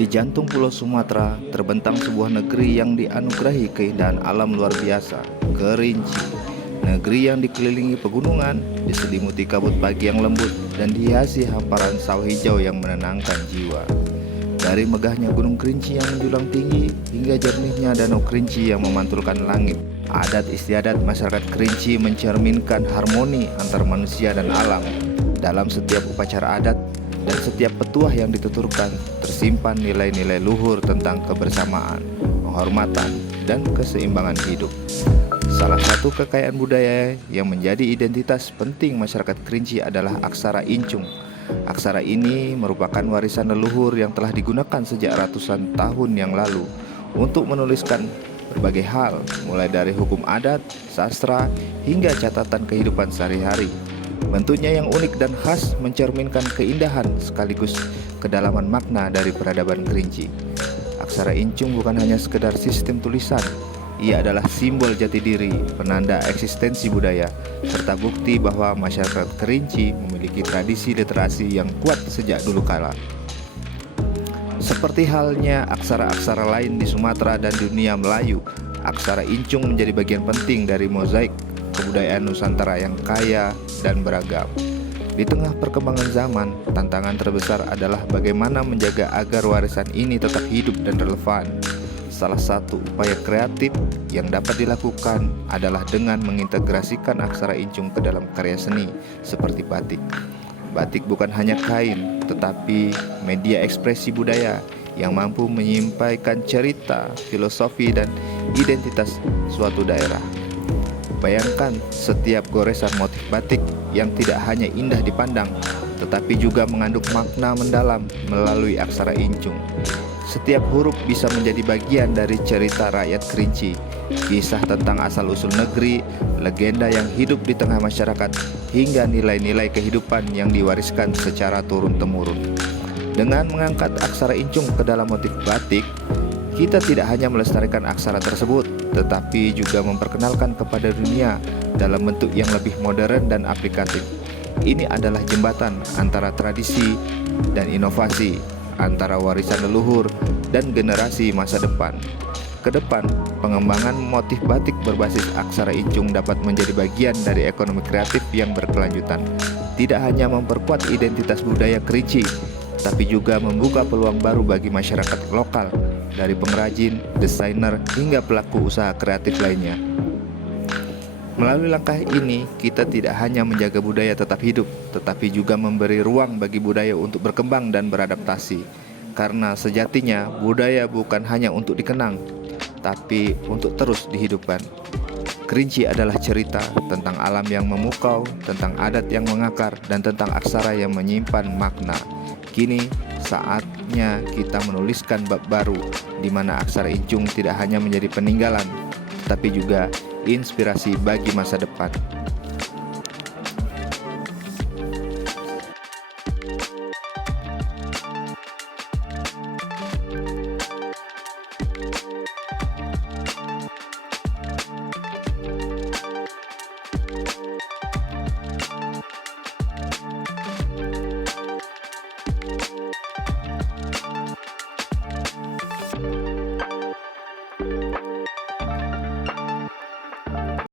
Di jantung Pulau Sumatera terbentang sebuah negeri yang dianugerahi keindahan alam luar biasa, Kerinci. Negeri yang dikelilingi pegunungan, diselimuti kabut pagi yang lembut, dan dihiasi hamparan sawah hijau yang menenangkan jiwa. Dari megahnya Gunung Kerinci yang menjulang tinggi, hingga jernihnya Danau Kerinci yang memantulkan langit, adat istiadat masyarakat Kerinci mencerminkan harmoni antar manusia dan alam. Dalam setiap upacara adat dan setiap petuah yang dituturkan, tersimpan nilai-nilai luhur tentang kebersamaan, penghormatan, dan keseimbangan hidup. Salah satu kekayaan budaya yang menjadi identitas penting masyarakat Kerinci adalah aksara Incung. Aksara ini merupakan warisan leluhur yang telah digunakan sejak ratusan tahun yang lalu untuk menuliskan berbagai hal, mulai dari hukum adat, sastra, hingga catatan kehidupan sehari-hari. Bentuknya yang unik dan khas mencerminkan keindahan sekaligus kedalaman makna dari peradaban Kerinci. Aksara Incung bukan hanya sekedar sistem tulisan, ia adalah simbol jati diri, penanda eksistensi budaya, serta bukti bahwa masyarakat Kerinci memiliki tradisi literasi yang kuat sejak dulu kala. Seperti halnya aksara-aksara lain di Sumatera dan dunia Melayu, aksara Incung menjadi bagian penting dari mozaik kebudayaan Nusantara yang kaya dan beragam. Di tengah perkembangan zaman, tantangan terbesar adalah bagaimana menjaga agar warisan ini tetap hidup dan relevan. Salah satu upaya kreatif yang dapat dilakukan adalah dengan mengintegrasikan aksara Incung ke dalam karya seni seperti batik. Batik bukan hanya kain, tetapi media ekspresi budaya yang mampu menyampaikan cerita, filosofi, dan identitas suatu daerah. Bayangkan setiap goresan motif batik yang tidak hanya indah dipandang, tetapi juga mengandung makna mendalam melalui aksara Incung. Setiap huruf bisa menjadi bagian dari cerita rakyat Kerinci, kisah tentang asal-usul negeri, legenda yang hidup di tengah masyarakat, hingga nilai-nilai kehidupan yang diwariskan secara turun-temurun. Dengan mengangkat aksara Incung ke dalam motif batik, kita tidak hanya melestarikan aksara tersebut, tetapi juga memperkenalkan kepada dunia dalam bentuk yang lebih modern dan aplikatif. Ini adalah jembatan antara tradisi dan inovasi, antara warisan leluhur dan generasi masa depan. Kedepan, pengembangan motif batik berbasis aksara Incung dapat menjadi bagian dari ekonomi kreatif yang berkelanjutan. Tidak hanya memperkuat identitas budaya Kerinci, tapi juga membuka peluang baru bagi masyarakat lokal, dari pengrajin, desainer, hingga pelaku usaha kreatif lainnya. Melalui langkah ini, kita tidak hanya menjaga budaya tetap hidup, tetapi juga memberi ruang bagi budaya untuk berkembang dan beradaptasi. Karena sejatinya, budaya bukan hanya untuk dikenang, tapi untuk terus dihidupkan. Kerinci adalah cerita tentang alam yang memukau, tentang adat yang mengakar, dan tentang aksara yang menyimpan makna. Kini, saatnya kita menuliskan bab baru, di mana aksara Incung tidak hanya menjadi peninggalan, tetapi juga inspirasi bagi masa depan.